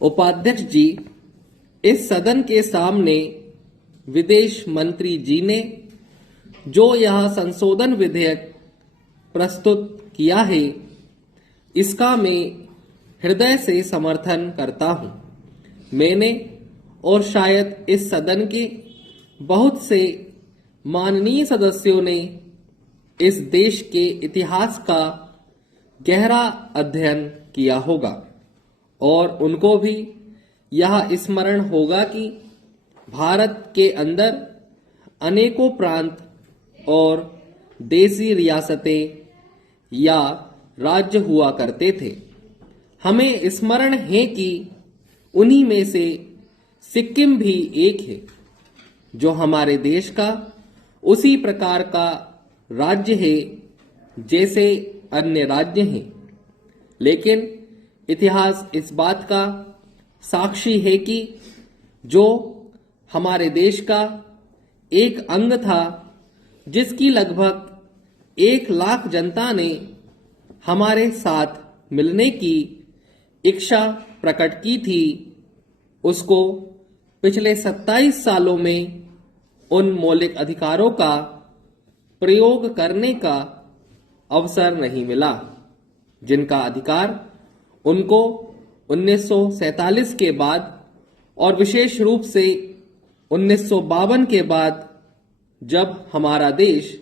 उपाध्यक्ष जी, इस सदन के सामने विदेश मंत्री जी ने जो यह संशोधन विधेयक प्रस्तुत किया है, इसका मैं हृदय से समर्थन करता हूं। मैंने और शायद इस सदन के बहुत से माननीय सदस्यों ने इस देश के इतिहास का गहरा अध्ययन किया होगा और उनको भी यह स्मरण होगा कि भारत के अंदर अनेकों प्रांत और देसी रियासतें या राज्य हुआ करते थे। हमें स्मरण है कि उन्हीं में से सिक्किम भी एक है, जो हमारे देश का उसी प्रकार का राज्य है जैसे अन्य राज्य हैं। लेकिन इतिहास इस बात का साक्षी है कि जो हमारे देश का एक अंग था, जिसकी लगभग 1 लाख जनता ने हमारे साथ मिलने की इच्छा प्रकट की थी, उसको पिछले 27 सालों में उन मौलिक अधिकारों का प्रयोग करने का अवसर नहीं मिला, जिनका अधिकार उनको 1947 के बाद और विशेष रूप से 1952 के बाद, जब हमारा देश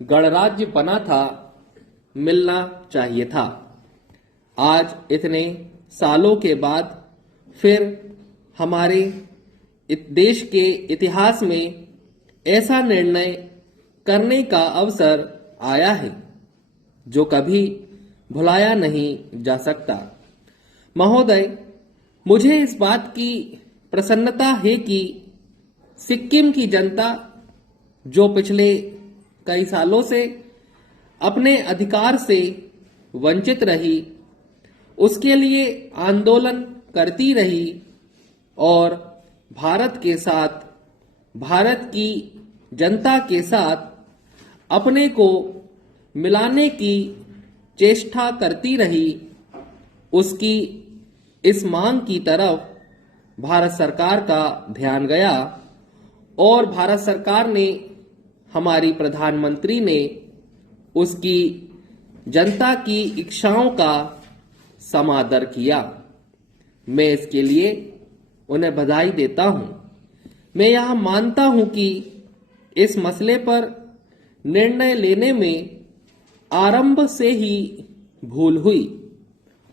गणराज्य बना था, मिलना चाहिए था। आज इतने सालों के बाद फिर हमारे देश के इतिहास में ऐसा निर्णय करने का अवसर आया है जो कभी भुलाया नहीं जा सकता। महोदय, मुझे इस बात की प्रसन्नता है कि सिक्किम की जनता, जो पिछले कई सालों से अपने अधिकार से वंचित रही, उसके लिए आंदोलन करती रही और भारत के साथ, भारत की जनता के साथ अपने को मिलाने की चेष्टा करती रही, उसकी इस मांग की तरफ भारत सरकार का ध्यान गया और भारत सरकार ने, हमारी प्रधानमंत्री ने उसकी जनता की इच्छाओं का समादर किया। मैं इसके लिए उन्हें बधाई देता हूं। मैं यह मानता हूं कि इस मसले पर निर्णय लेने में आरंभ से ही भूल हुई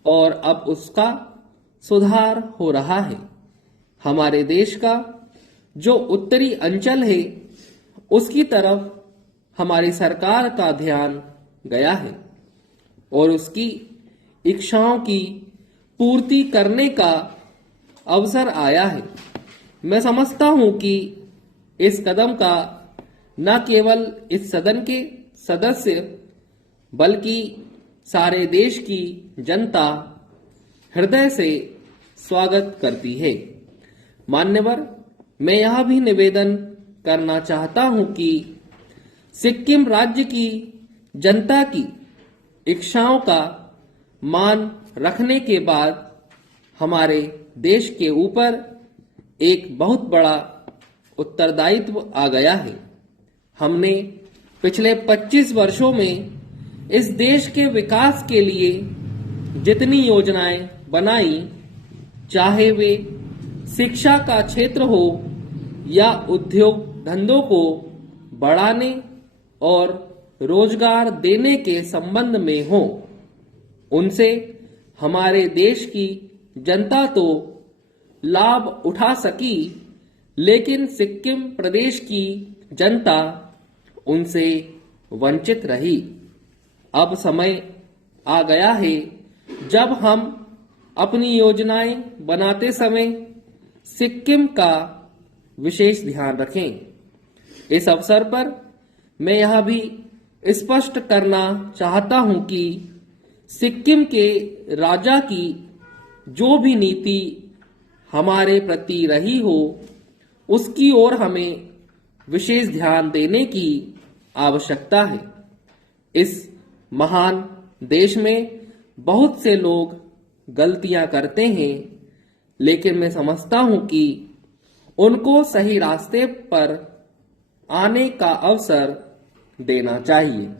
और अब उसका सुधार हो रहा है। हमारे देश का जो उत्तरी अंचल है, उसकी तरफ हमारी सरकार का ध्यान गया है और उसकी इच्छाओं की पूर्ति करने का अवसर आया है। मैं समझता हूं कि इस कदम का न केवल इस सदन के सदस्य बल्कि सारे देश की जनता हृदय से स्वागत करती है। मान्यवर, मैं यह भी निवेदन करना चाहता हूं कि सिक्किम राज्य की जनता की इच्छाओं का मान रखने के बाद हमारे देश के ऊपर एक बहुत बड़ा उत्तरदायित्व आ गया है। हमने पिछले 25 वर्षों में इस देश के विकास के लिए जितनी योजनाएं बनाई, चाहे वे शिक्षा का क्षेत्र हो या उद्योग धंधों को बढ़ाने और रोजगार देने के संबंध में हो, उनसे हमारे देश की जनता तो लाभ उठा सकी, लेकिन सिक्किम प्रदेश की जनता उनसे वंचित रही। अब समय आ गया है जब हम अपनी योजनाएं बनाते समय सिक्किम का विशेष ध्यान रखें। इस अवसर पर मैं यह भी स्पष्ट करना चाहता हूं कि सिक्किम के राजा की जो भी नीति हमारे प्रति रही हो, उसकी ओर हमें विशेष ध्यान देने की आवश्यकता है। इस महान देश में बहुत से लोग गलतियां करते हैं, लेकिन मैं समझता हूं कि उनको सही रास्ते पर आने का अवसर देना चाहिए।